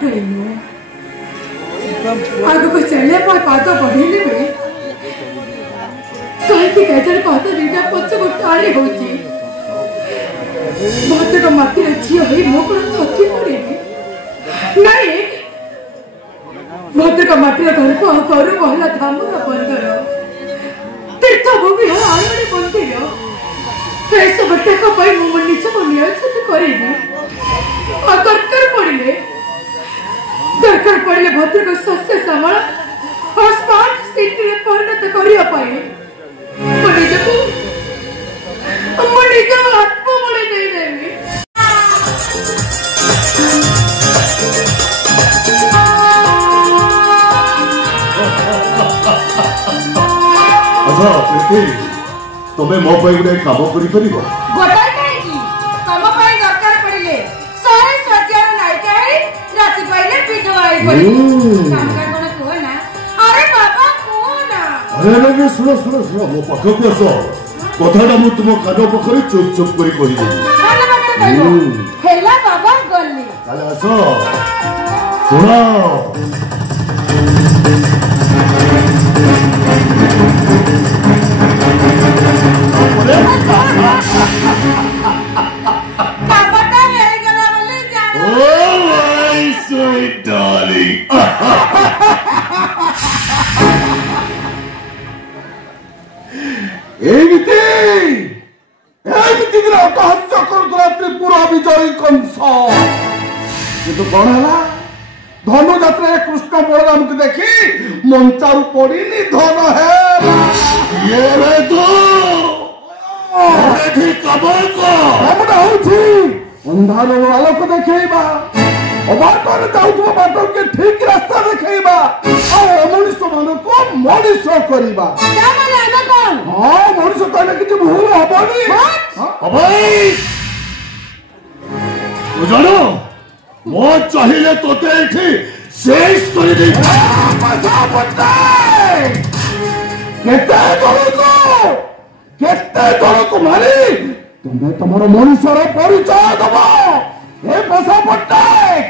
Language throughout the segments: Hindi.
बाटो आगो को चले पाद बढ़ेले बेले कहीं गजर पाद दीटा पछ को टाणी होची भद्रक माटी झील हो मो को थकी पड़े नहीं भद्रक माटी घर को करू कहला धामर बंदर तीर्थ भूमि हो आलोड़ी मंदिर सब टेक मो निज को नियोजित करी दरकार पड़े भद्रक शस्य श्यामल और स्मार्ट सिटी परिणत करने निज आत्मबली देदेवी अच्छा प्रीति तुम्हें मो पे गोटे काम करि परिबो गोटाई काई की काम पई दरकार पड़िले सारे सज्जन नायिका है राति पहिले वीडियो आई पड़ी काम का कोन को ना अरे बाबा को ना अरे लगे सुनो मो पाखो के आसो कथाटा मु तुम कानो पखरी चुप चुप करी कहि देबी हेला बाबा गल्ली काले आसो सुनो त्रिपुरा विजयी कंस किंतु कौन है धनु यात्रा कृष्ण बलराम को देखी मंचारू पड़ी धन है ये रे तो अंधार आलोक देखा अबाटर जाऊे बाटर के ठीक रास्ता देखा मनुष्य मान को मनीष करवा हाँ मनुष्य कहले कि भूल हबनी तू जानो मो चाहिए तोते एठी शेष कर दे केते को मारी तुम्हें तुम मनुष्यर परिचय दब हे बसा पट्टायक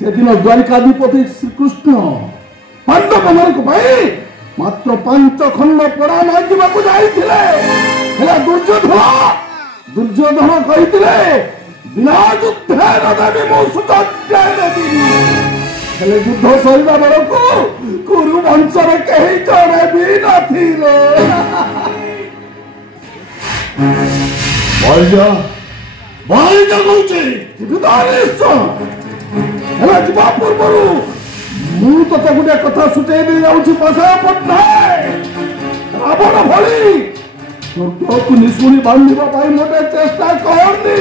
से दिन द्वारिकाधिपति श्रीकृष्ण पांडव मान मात्र 5 खंड पड़ा मांगा जाइए दुर्योधन कही बिना युद्धे नदेवी मो सुचर्या देवी युद्ध सरिला बेलू कुरु वंशर कहीं जड़े भी नथिले जा पूर्व मु तो गोटे कथा सुचै दे जाऊँ बसा पट्टनायक रावण भली स्वर्ग को निशुणी बांधा मोटे चेष्टा करनी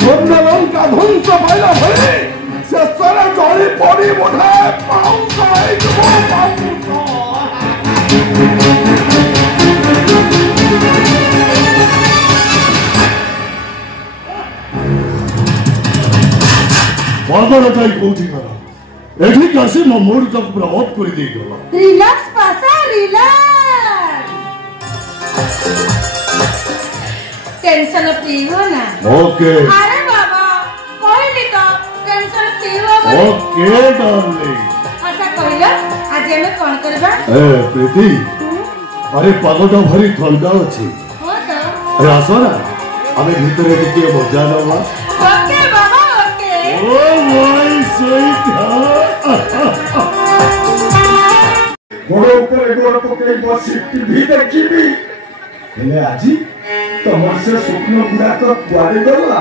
स्वर्ण लंका ध्वंस पाइला भली शेष जली पड़ी मुठे पाउंस बाबर जाई कोठी करा एठी कासी मो मूड तक पूरा ऑफ कर दे गला रिलैक्स पासा रिलैक्स टेंशन फ्री हो ना ओके अरे बाबा कहली तो टेंशन फ्री हो ओके डार्लिंग अच्छा कहलो आज हमें कोन करबा ए प्रीति अरे पागोटा भरी ठंडा अछि हो तो अरे आसो ना हमें भीतर टिके मजा लेवा okay Baba okay oh my sweet गोड़ ऊपर गोड़ पकड़े बसी टीवी देखिबी हेले आजी तमर से स्वप्न गुड़ाक कुआड़े गला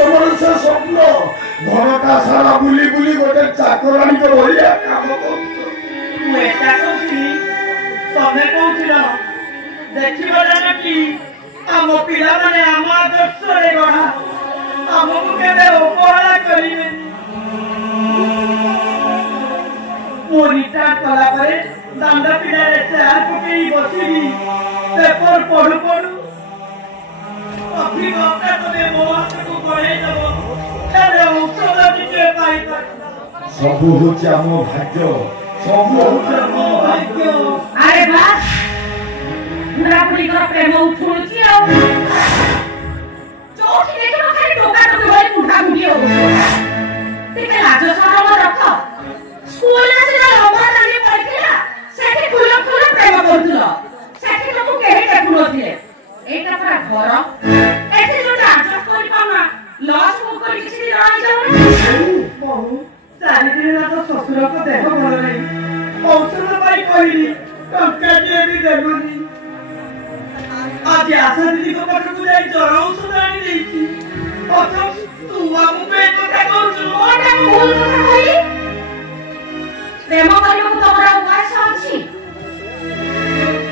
तमर से स्वप्न घरटा सारा बुली बुली गोटे चाकरानी के भलिया काम तमे कहूल देखिबा कि आम पिला माने आम आदर्श रे गढ़ा आमको केबे उपहारा करिवे मोरिटा कला परे दांडा पिला रे चार पकई बसिबी पेपर पढु अभी गपटा तमे मोहस को गळे दबो एरे औषध दिते पाई पर सब होचे आम भाग्य सब होचे आम भाग्य अरे बास पूरा पूरी का प्रेम उठुची आ जोठी देखे खाली टोका ଚାରିଦିନ ତ ଶ୍ୱଶୁରଙ୍କ ଦେହ ଭଲ ନାହିଁ ଔଷଧ ପାଇଁ କହିଲି ଟଙ୍କାଟିଏ ବି ଦେଲୁନି ଆଜି ଆଶା ଦିଦିଙ୍କ ପାଖକୁ ଯାଇ ଜର ଔଷଧ ଆଣି ଦେଇଛି ତୁ ଆମକୁ ଏ କଥା କହୁଛୁ କଣଟା ମୁଁ ଭୁଲ କଥା କହିଲି ପ୍ରେମ କରିବାକୁ ତମର ଉପାୟ ଅଛି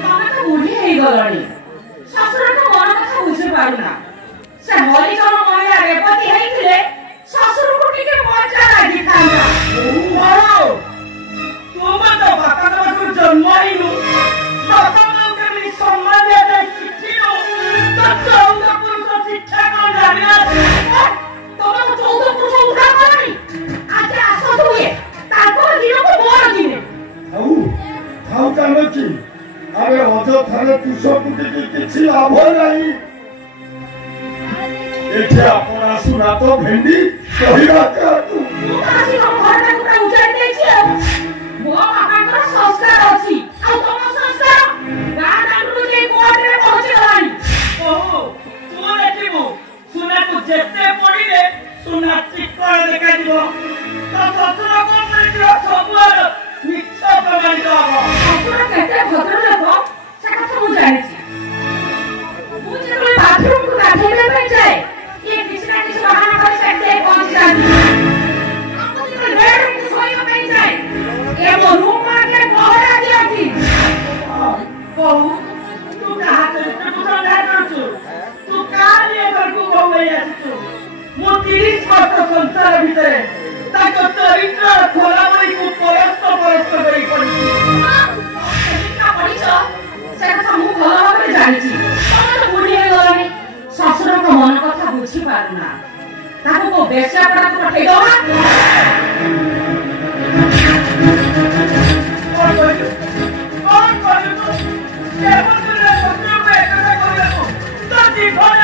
ତମେ ତ ବୁଢୀ ହେଇଗଲଣି ଶ୍ୱଶୁରଙ୍କ ମନ କଥା ବୁଝିପାରୁନା ସେ ହରିଜନ ମହିଳା ରେବତୀ ହେଇଥିଲେ ଶ୍ୱଶୁରକୁ ଟିକେ ମଜା ଲାଗିଥାନ୍ତା ତୁ ମଧ୍ୟ ବାପାଙ୍କ ପାଖରୁ ଜନ୍ମ ହେଇନୁ ବାପା ମାଙ୍କୁ କେମିତି ସମ୍ମାନ ଦିଆଯାଏ ଶିଖିନୁ ତ 14 ପୁରୁଷ ଶିକ୍ଷା କଣ ଜାଣିନାହାନ୍ତି ତମେ 14 ପୁରୁଷ ଉଠା କଲଣି ଆଜି ଆସନ୍ତୁ ହୁଏ ତାଙ୍କ ଦିନକୁ ମୋର ଦିନେ ଥାଉ କାନ୍ଦୁଛି ଆରେ ଅଯଥାରେ ତୁଷ କୁଟିକି କିଛି ଲାଭ ନାହିଁ ଏଠି ଆପଣ ଆସୁନା ତ ଭେଣ୍ଡି କହିବା କାହାକୁ ମୁଁ ଆସି ତମ ଘରଟାକୁ ପୁରା ଉଜାଡ଼ି ଦେଇଛି ଆଉ ମୋ ବାପାଙ୍କର ସଂସ୍କାର ଅଛି ଆଉ ତମ ସଂସ୍କାର ଗାଁ ଦାଣ୍ଡରୁ ଯାଇ କୋର୍ଟରେ ପହଞ୍ଚିଗଲାଣି ଓହୋ ତୁ ଦେଖିବୁ ସୁନାକୁ ଯେତେ ପଡ଼ିଲେ ସୁନା ଚିକ୍କଣ ଦେଖାଯିବ ତ ଶ୍ୱଶୁର କଣ କରିଥିବ ସବୁଆଡ ମିଛ ପ୍ରମାଣିତ ହବ ଶ୍ୱଶୁର କେତେ ଭଦ୍ର ଲୋକ ସେ କଥା ମୁଁ ଜାଣିଛି ମୁଁ ଯେତେବେଳେ ବାଥରୁମକୁ ଗାଧୋଇବା ପାଇଁ ଯାଏ ଇଏ କିଛି ନା କିଛି ବାହାନା କରି ସେଠି ଯାଇ ପହଞ୍ଚିଯାନ୍ତି ମୁଁ ଯେତେବେଳେ ବେଡରୁମକୁ ଶୋଇବା ପାଇଁ ଯାଏ ଏ ମୋ ରୁମ୍ ଆଗରେ ପହରା ଦିଅନ୍ତି ବୋହୁ ତୁ କାହା ଚରିତ୍ରକୁ ସନ୍ଦେହ କରୁଛୁ ତୁ କାହାରି ଏ ଘରକୁ ବୋହୁ ହେଇ ଆସିଛୁ ମୁଁ 30 ବର୍ଷ ସଂସାର ଭିତରେ ତାଙ୍କ ଚରିତ୍ର ଖୋଲାମଣିକୁ ପରସ୍ତ କରି ପଡ଼ିଛି ସେ କଥା ମୁଁ ଭଲ ଭାବରେ ଜାଣିଛି ତମେ ତ ବୁଢୀ ହେଇଗଲଣି ଶ୍ୱଶୁରଙ୍କ ମନ କଥା ବୁଝିପାରୁନା ତାକୁ କୋଉ ବେଶ୍ୟାପଡ଼ାକୁ ପଠେଇ ଦବା କଣ କରିବୁ ଶ୍ୱଶୁରଙ୍କୁ ଏକଥା କରିବାକୁ ତ ଜୀବନ